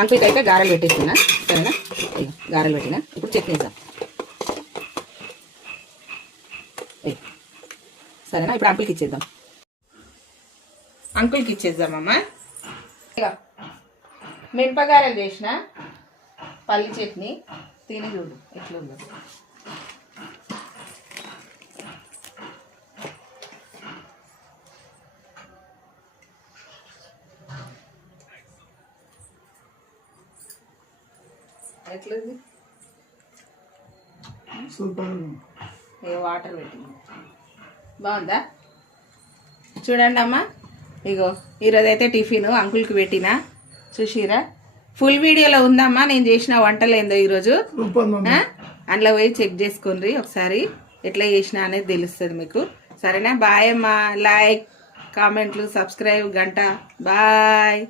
అంకుల్కి అయితే గారెలు పెట్టేస్తున్నా సరేనా. గారెలు పెట్టినా ఇప్పుడు చట్నీ వేద్దాం సరేనా. ఇప్పుడు అంకుల్కి ఇచ్చేద్దాం. అంకుల్కి ఇచ్చేద్దామమ్మా. ఇక మినపగారెలు చేసిన పల్లి చట్నీ తిని చూడు ఎట్లుందో. ఎట్లుంది? సూపర్. ఏ వాటర్ పెట్టింది బాగుందా? చూడండి అమ్మ. ఇగో ఈరోజు అయితే టిఫిన్ అంకుల్కి పెట్టినా చూసిరా. ఫుల్ వీడియోలో ఉందమ్మా నేను చేసిన వంటలు ఏందో ఈరోజు. అందులో పోయి చెక్ చేసుకోండి ఒకసారి ఎట్లా చేసినా అనేది తెలుస్తుంది మీకు. సరేనా. బాయ్ అమ్మా. లైక్ కామెంట్లు సబ్స్క్రైబ్ గంట. బాయ్.